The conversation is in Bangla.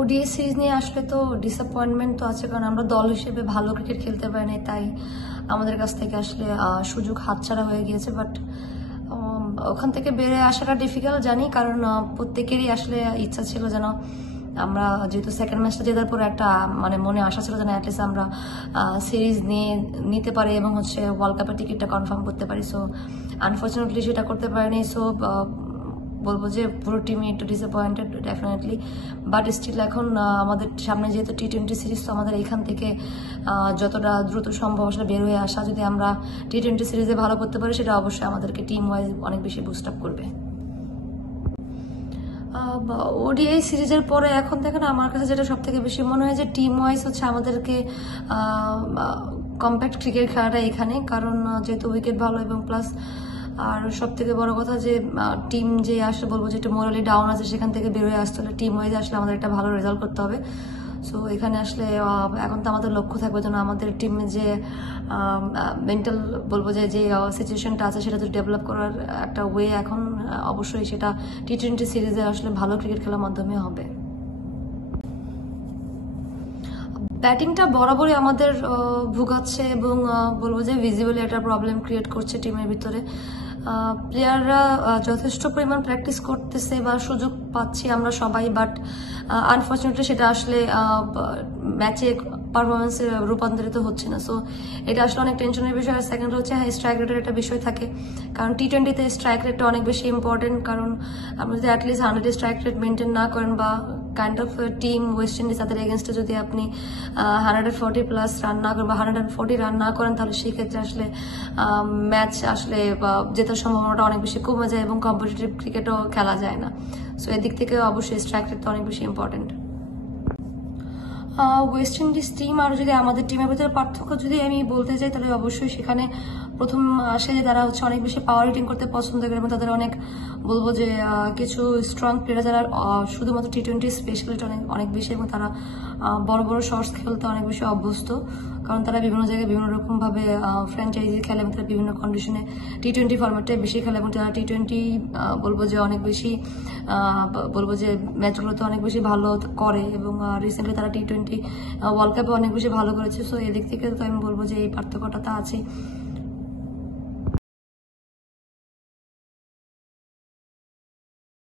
ওডিআই সিরিজ নিয়ে আসলে তো ডিসঅ্যাপয়েন্টমেন্ট তো আছে, কারণ আমরা দল হিসেবে ভালো ক্রিকেট খেলতে পারি না, তাই আমাদের কাছ থেকে আসলে সুযোগ হাতছাড়া হয়ে গিয়েছে। বাট ওখান থেকে বেরিয়ে আসাটা ডিফিকাল্ট জানি, কারণ প্রত্যেকেরই আসলে ইচ্ছা ছিল যেন আমরা, যেহেতু সেকেন্ড ম্যাচটা জেতার পরে একটা মানে মনে আশা ছিল যেন অ্যাটলিস্ট আমরা সিরিজ নিতে পারি এবং হচ্ছে ওয়ার্ল্ড কাপের টিকিটটা কনফার্ম করতে পারি। সো আনফর্চুনেটলি সেটা করতে পারিনি। সো বলবো যে পুরো টিমই একটু ডিসঅ্যাপয়েন্টেড ডেফিনেটলি। বাট স্টিল এখন আমাদের সামনে যেহেতু টি-20 সিরিজ, তো আমাদের এখান থেকে যতটা দ্রুত সম্ভব আসলে বের হয়ে আসা, যদি আমরা টি-20 সিরিজে ভালো করতে পারি সেটা অবশ্যই আমাদেরকে টিম ওয়াইজ অনেক বেশি বুস্ট আপ করবে। ওডিআই সিরিজের পরে এখন দেখেন আমার কাছে যেটা সব থেকে বেশি মনে হয় যে টিম ওয়াইজ হচ্ছে আমাদেরকে কম্প্যাক্ট ক্রিকেট খেলাটা এখানে, কারণ যেহেতু উইকেট ভালো এবং প্লাস আর সব থেকে বড় কথা যে টিম যে আসলে বলবো যে একটু মোরালি ডাউন আছে, সেখান থেকে বেরোয় আসতে হলে টিম ওয়াইজ আসলে আমাদের একটা ভালো রেজাল্ট করতে হবে। সো এখানে আসলে এখন তো আমাদের লক্ষ্য থাকবে যেন আমাদের টিমে যে মেন্টাল বলবো যে সিচুয়েশনটা আছে সেটা তো ডেভেলপ করার একটা ওয়ে এখন অবশ্যই সেটা টি-20 সিরিজে আসলে ভালো ক্রিকেট খেলার মাধ্যমে হবে। ব্যাটিংটা বরাবরই আমাদের ভুগাচ্ছে এবং বলবো যে ভিজিবলি একটা প্রবলেম ক্রিয়েট করছে টিমের ভিতরে। প্লেয়াররা যথেষ্ট পরিমাণ প্র্যাকটিস করতেছে বা সুযোগ পাচ্ছি আমরা সবাই, বাট আনফর্চুনেটলি সেটা আসলে ম্যাচে পারফরমেন্সে রূপান্তরিত হচ্ছে না। সো এটা আসলে অনেক টেনশনের বিষয়। আর সেকেন্ড হচ্ছে স্ট্রাইক রেটের একটা বিষয় থাকে, কারণ টি-20তে স্ট্রাইক রেটটা অনেক বেশি ইম্পর্টেন্ট। কারণ আপনি যদি অ্যাটলিস্ট 100 স্ট্রাইক রেট মেনটেন না করেন বা kind of team West Indies তাদের এগেনস্টে যদি আপনি 140+ রান না করেন বা 140 রান না করেন, তাহলে সেই ক্ষেত্রে আসলে ম্যাচ আসলে জেতার সম্ভাবনাটা অনেক বেশি কমে যায় এবং কম্পিটিটিভ ক্রিকেটও খেলা যায় না। সো এদিক থেকে অবশ্যই স্ট্রাইক রেটটা অনেক বেশি ইম্পর্টেন্ট। ওয়েস্ট ইন্ডিজ টিম আর যদি আমাদের টিমের ভিতরে পার্থক্য যদি আমি বলতে চাই, তাহলে অবশ্যই সেখানে প্রথম আসে যে তারা হচ্ছে অনেক বেশি পাওয়ার হিটিং করতে পছন্দ করে এবং তাদের অনেক বলবো যে কিছু স্ট্রং প্লেয়ার যারা শুধুমাত্র টি-20 স্পেশালিস্ট অনেক বেশি, এবং তারা বড় বড় শর্টস খেলতে অনেক বেশি অভ্যস্ত, কারণ তারা বিভিন্ন জায়গায় বিভিন্ন রকম ভাবে ফ্র্যাঞ্চাইজি খেলে এবং তারা বিভিন্ন কন্ডিশনে টি-20 ফরম্যাটটাই বেশি খেলে এবং তারা টি-20 বলবো যে অনেক বেশি বলবো যে ম্যাচগুলোতে অনেক বেশি ভালো করে এবং রিসেন্টলি তারা টি-20 ওয়ার্ল্ড কাপে অনেক বেশি ভালো করেছে। সো এদিক থেকে তো আমি বলবো যে এই পার্থক্যটা তা আছে।